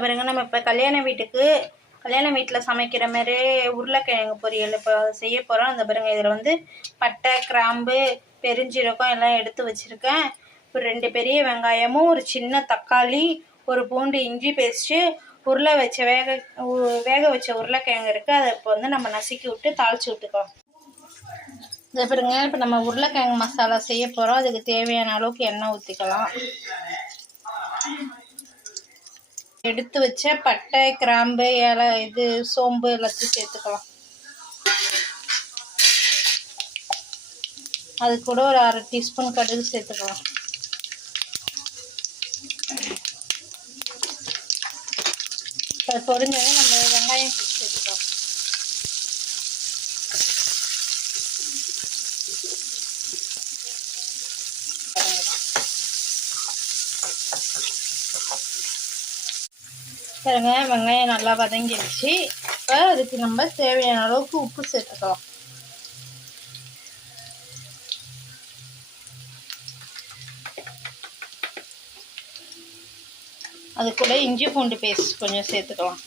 பாருங்க, நம்ம இப்போ கல்யாண வீட்டில் சமைக்கிற மாதிரி உருளைக்கிழங்கு பொரியல் இப்போ செய்ய போகிறோம். அந்த பாருங்க, இதில் வந்து பட்டை, கிராம்பு, பெருஞ்சீரகம் எல்லாம் எடுத்து வச்சுருக்கேன். ஒரு 2 பெரிய வெங்காயமும், ஒரு சின்ன தக்காளி, ஒரு பூண்டு இஞ்சி பேஸ்ட்டு, வேக வச்ச உருளைக்கிழங்கு இருக்குது. அதை இப்போ வந்து நம்ம நசுக்கி விட்டு தாளித்து விட்டுக்கலாம். இதை பாருங்க, இப்போ நம்ம உருளைக்கிழங்கு மசாலா செய்ய போகிறோம். அதுக்கு தேவையான அளவுக்கு எண்ணெய் ஊற்றிக்கலாம். எடுத்து வச்ச பட்டை, கிராம்பு, இலை, சோம்பு எல்லாத்தையும் சேர்த்துக்கலாம். அது கூட ஒரு 1/2 டீஸ்பூன் கடுகு சேர்த்துக்கலாம். அது பொரிஞ்சோடனே நம்ம வெங்காயம் சேர்த்துக்கலாம். பாருங்க, வெங்காயம் நல்லா வதங்கிடுச்சு. இப்போ அதுக்கு நம்ம தேவையான அளவுக்கு உப்பு சேர்த்துக்கலாம். அது கூட இஞ்சி பூண்டு பேஸ்ட் கொஞ்சம் சேர்த்துக்கலாம்.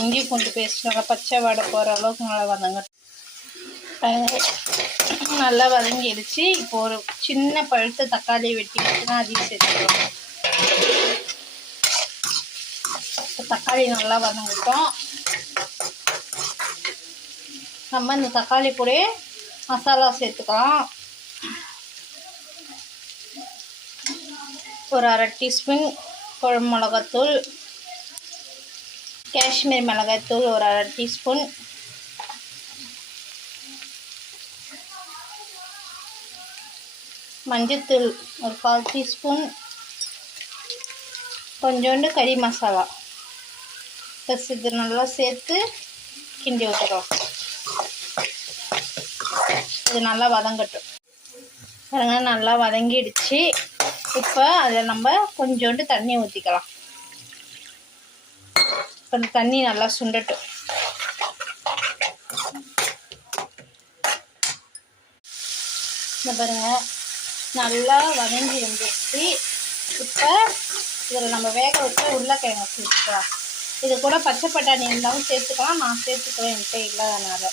இஞ்சி பூண்டு பேஸ்ட் நல்லா பச்சை வாடை போகிற அளவுக்கு நல்லா வதங்க. நல்லா வதங்கிடுச்சு. இப்போ ஒரு சின்ன பழுத்த தக்காளி வெட்டி வச்சுன்னா அதையும் சேர்த்துக்கலாம். தக்காளி நல்லா வதங்கிட்டோம். நம்ம இந்த தக்காளி கூட மசாலா சேர்த்துக்கலாம். ஒரு 1/2 டீஸ்பூன் குழம்பு மிளகாத்தூள், காஷ்மீர் மிளகாய்த்தூள் ஒரு 1/2 டீஸ்பூன், மஞ்சத்தூள் ஒரு 1/4 டீஸ்பூன், கொஞ்சோண்டு கறி மசாலா. ப்ளஸ் இது நல்லா சேர்த்து கிண்டி விட்டுக்கலாம். இது நல்லா வதங்கட்டும். பாருங்க, நல்லா வதங்கிடுச்சு. இப்போ அதில் நம்ம கொஞ்சோண்டு தண்ணி ஊற்றிக்கலாம். இப்போ இந்த தண்ணி நல்லா சுண்டட்டும். இந்த பாருங்க, நல்லா வதங்கி வந்துடுச்சு. இப்போ இதில் நம்ம வேக வச்ச உருளைக்கிழங்கு சேர்த்துக்கலாம். இது கூட பச்சை பட்டாணி இருந்தாலும் சேர்த்துக்கலாம். நான் சேர்த்துக்குவேன், என்கிட்ட இல்லாதனால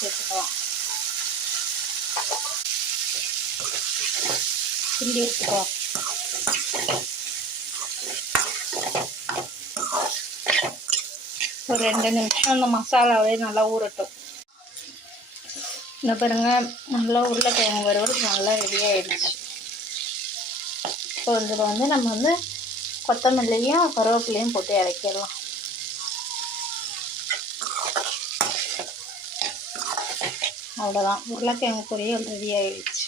சேர்த்துக்கலாம். கிண்டி வச்சுக்கலாம். ஒரு 2 நிமிஷம் இந்த மசாலாவே நல்லா ஊறட்டும். இந்த பாருங்க, நல்லா உருளைக்கிழங்கு வறுவல் நல்லா ரெடி ஆகிடுச்சு. இப்போ இதில் வந்து நம்ம வந்து கொத்தமல்லியும் கருவேப்பிலையும் போட்டு இறக்கிடலாம். அவ்வளோதான், உருளைக்கிழங்கு பொரியல் ரெடி ஆகிடுச்சு.